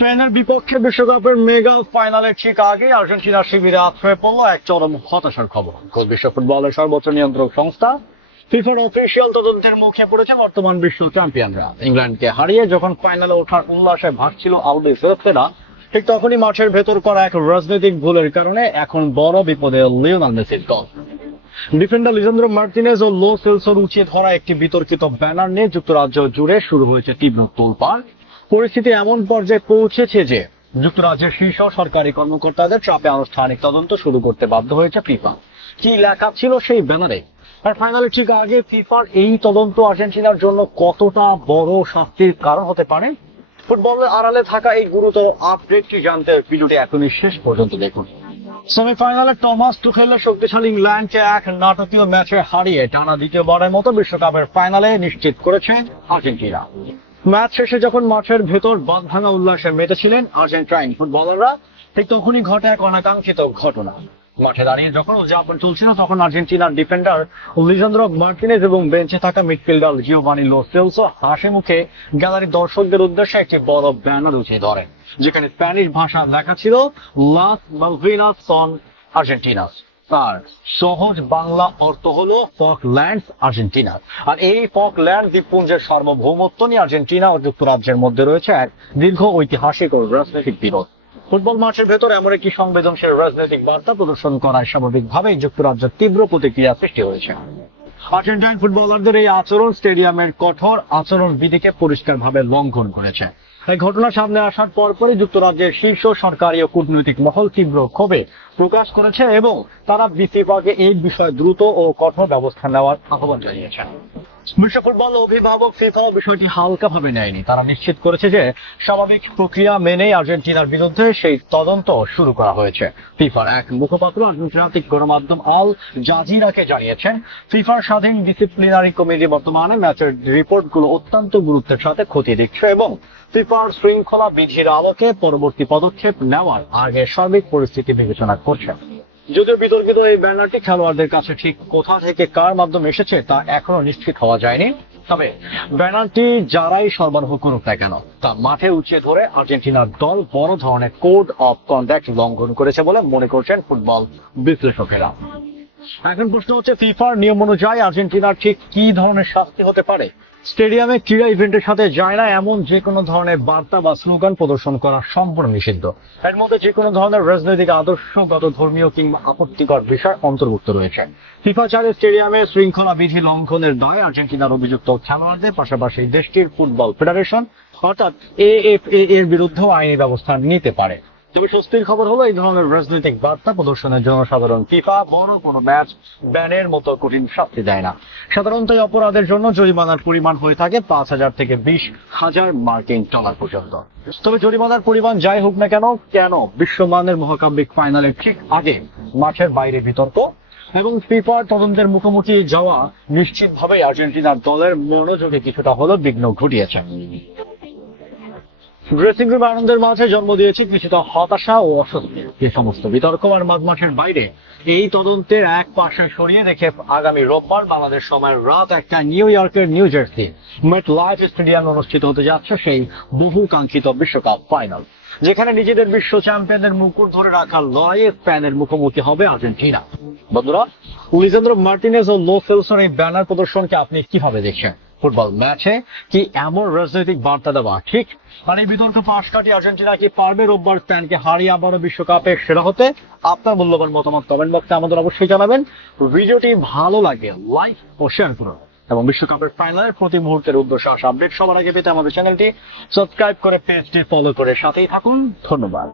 স্পেনের বিপক্ষে বিশ্বকাপের মেগা ফাইনালের ঠিক আগে আর্জেন্টিনার শিবিরে আশ্রয় পড়ল এক চরম হতাশার খবর। বিশ্ব ফুটবলের সর্বোচ্চ নিয়ন্ত্রক সংস্থা ফিফার অফিসিয়াল তদন্তের মুখে পড়েছে বর্তমান বিশ্ব চ্যাম্পিয়নরা। ইংল্যান্ডকে হারিয়ে যখন ফাইনালে ওঠার উল্লাসে ভাসছিল আলবিসেরা, ঠিক তখনই মাঠের ভেতর করা এক রাজনৈতিক ভুলের কারণে এখন বড় বিপদে লিওনেল মেসির দল। ডিফেন্ডার লিজান্দ্রো মার্টিনেজ ও লো সেলসোর উঁচিয়ে ধরা একটি বিতর্কিত ব্যানার নিয়ে যুক্তরাজ্য জুড়ে শুরু হয়েছে তীব্র তোলপাড়। পরিস্থিতি এমন পর্যায়ে পৌঁছেছে যে যুক্তরাজ্যের শীর্ষ সরকারি কর্মকর্তাদের চাপে আনুষ্ঠানিক তদন্ত শুরু করতে বাধ্য হয়েছে ফিফা। কি লেখা ছিল সেই ব্যানারে, আর ফাইনালের ঠিক আগে ফিফার এই তদন্ত আর্জেন্টিনার জন্য কতটা বড় শাস্তির কারণ হতে পারে? ফুটবলের আড়ালে থাকা এই গুরুতর আপডেটটি জানতে ভিডিওটি এখনই শেষ পর্যন্ত দেখুন। সেমিফাইনালে টমাস তুখেলের শক্তিশালী ইংল্যান্ডকে এক নাটকীয় ম্যাচে হারিয়ে টানা দ্বিতীয়বারের মতো বিশ্বকাপের ফাইনালে নিশ্চিত করেছে আর্জেন্টিনা। ম্যাচ শেষে যখন মাঠের ভেতর বাঁধভাঙা উল্লাসে মেতেছিলেন আর্জেন্টাইন ফুটবলাররা, ঠিক তখনই ঘটে এক অনাকাঙ্ক্ষিত ঘটনা। মাঠে দাঁড়িয়ে যখন উদযাপন চলছিল তখন আর্জেন্টিনার ডিফেন্ডার লিজান্দ্রো মার্টিনেজ এবং বেঞ্চে থাকা মিডফিল্ডার জিওভানি লো সেলসো হাসি মুখে গ্যালারির দর্শকদের উদ্দেশ্যে একটি বড় ব্যানার উঠিয়ে ধরেন, যেখানে স্প্যানিশ ভাষা লেখা ছিল লাস মালভিনাস সন আর্জেন্টিনাস, আর সহজ বাংলা অর্থ হলো ফকল্যান্ডস আর্জেন্টিনা। আর এই ফকল্যান্ড দ্বীপপুঞ্জের সার্বভৌমত্ব নিয়ে আর্জেন্টিনা ও যুক্তরাজ্যের মধ্যে রয়েছে এক দীর্ঘ ঐতিহাসিক ও রাজনৈতিক বিরোধ। ফুটবল মাঠের ভেতর এমন একটি সংবেদনশীল রাজনৈতিক বার্তা প্রদর্শন করায় স্বাভাবিকভাবেই যুক্তরাজ্যের তীব্র প্রতিক্রিয়া সৃষ্টি হয়েছে। আর্জেন্টাইন ফুটবলারদের এই আচরণ স্টেডিয়ামের কঠোর আচরণ বিধিকে পরিষ্কারভাবে লঙ্ঘন করেছে। এই ঘটনা সামনে আসার পরপরই যুক্তরাজ্যের শীর্ষ সরকারি ও কূটনৈতিক মহল তীব্র ক্ষোভে প্রকাশ করেছে এবং তারা ফিফাকে এই বিষয়ে দ্রুত ও কঠোর ব্যবস্থা নেওয়ার আহ্বান জানিয়েছে। বিশ্ব ফুটবল অভিভাবক ফিফাও বিষয়টি হালকাভাবে নেয়নি। তারা নিশ্চিত করেছে যে স্বাভাবিক প্রক্রিয়া মেনেই আর্জেন্টিনার বিরুদ্ধে সেই তদন্ত শুরু করা হয়েছে। ফিফার এক মুখপাত্র আন্তর্জাতিক গণমাধ্যম আল জাজিরাকে জানিয়েছেন, ফিফার স্বাধীন ডিসিপ্লিনারি কমিটি বর্তমানে ম্যাচের রিপোর্টগুলো অত্যন্ত গুরুত্বের সাথে খতিয়ে দেখছে এবং ফিফার শৃঙ্খলা বিধির আলোকে পরবর্তী পদক্ষেপ নেওয়ার আগে সার্বিক পরিস্থিতি বিবেচনা করছে। যদিও বিতর্কিত এই ব্যানারটি খেলোয়াড়দের কাছে ঠিক কোথা থেকে কার মাধ্যমে এসেছে তা এখনো নিশ্চিত হওয়া যায়নি, তবে ব্যানারটি যারাই সরবরাহ করুক না কেন তা মাঠে উঁচিয়ে ধরে আর্জেন্টিনার দল বড় ধরনের কোড অফ কন্ডাক্ট লঙ্ঘন করেছে বলে মনে করছেন ফুটবল বিশ্লেষকেরা। এখন প্রশ্ন হচ্ছে, ফিফার নিয়ম অনুযায়ী আর্জেন্টিনার ঠিক কি ধরনের শাস্তি হতে পারে? স্টেডিয়ামে ক্রীড়া ইভেন্টের সাথে যায় না এমন যে কোনো ধরনের বার্তা বা স্লোগান প্রদর্শন করা সম্পূর্ণ নিষিদ্ধ। এর মধ্যে যে কোনো ধরনের রাজনৈতিক আদর্শগত ধর্মীয় কিংবা আপত্তিকর বিষয় অন্তর্ভুক্ত রয়েছে। ফিফা চাইলে স্টেডিয়ামে শৃঙ্খলা বিধি লঙ্ঘনের দায়ে আর্জেন্টিনার অভিযুক্ত খেলোয়াড়দের পাশাপাশি দেশটির ফুটবল ফেডারেশন অর্থাৎ এএফএ এর বিরুদ্ধেও আইনি ব্যবস্থা নিতে পারে। তবে স্বস্তির খবর হলো, এই ধরনের রাজনৈতিক বার্তা প্রদর্শনের জন্য সাধারণ ফিফা বড় কোনো ম্যাচ ব্যানের মতো কঠিন শাস্তি দেয় না। সাধারণত এই অপরাধের জন্য জরিমানার পরিমাণ হয়ে থাকে 5,000 থেকে 20,000 মার্কিন ডলার পর্যন্ত। তবে জরিমানার পরিমাণ যাই হোক না কেন বিশ্বমানের মহাকাব্যিক ফাইনালের ঠিক আগে মাঠের বাইরে বিতর্ক এবং ফিফার তদন্তের মুখোমুখি যাওয়া নিশ্চিতভাবেই আর্জেন্টিনার দলের মনোযোগে কিছুটা হলো বিঘ্ন ঘটিয়েছে। ড্রেসিং রুম আনন্দের মাঝে জন্ম দিয়েছে কিছুটা হতাশা ও অস্বস্তি। এই সমস্ত বিতর্ক আর মাঠের বাইরে এই তদন্তের এক পাশে সরিয়ে রেখে আগামী রোববার বাংলাদেশ সময়ের রাত 1টায় নিউ ইয়র্কের নিউ জার্সি মেট লাইফ স্টেডিয়ামে অনুষ্ঠিত হতে যাচ্ছে সেই বহু কাঙ্ক্ষিত বিশ্বকাপ ফাইনাল, যেখানে নিজেদের বিশ্ব চ্যাম্পিয়নদের মুকুট ধরে রাখার লড়াইয়ে স্পেনের মুখোমুখি হবে আর্জেন্টিনা। বন্ধুরা, লিজান্দ্রো মার্টিনেজ ও লো সেলসোর এই ব্যানার প্রদর্শনকে আপনি কিভাবে দেখছেন? ফুটবল ম্যাচে কি এমন রাজনৈতিক বার্তা দেওয়া ঠিক? আর এই বিতর্ক পাশ কাটিয়ে আর্জেন্টিনা কি পারবে রোববার স্পেনকে হারিয়ে আবারও বিশ্বকাপে সেরা হতে? আপনার মূল্যবান মতামত কমেন্ট বক্সে আমাদের অবশ্যই জানাবেন। ভিডিওটি ভালো লাগে লাইক ও শেয়ার করুন এবং বিশ্বকাপের ফাইনালের প্রতি মুহূর্তের উদ্দেশ্যে আসা আপডেট সবার আগে পেতে আমাদের চ্যানেলটি সাবস্ক্রাইব করে পেজটি ফলো করে সাথেই থাকুন। ধন্যবাদ।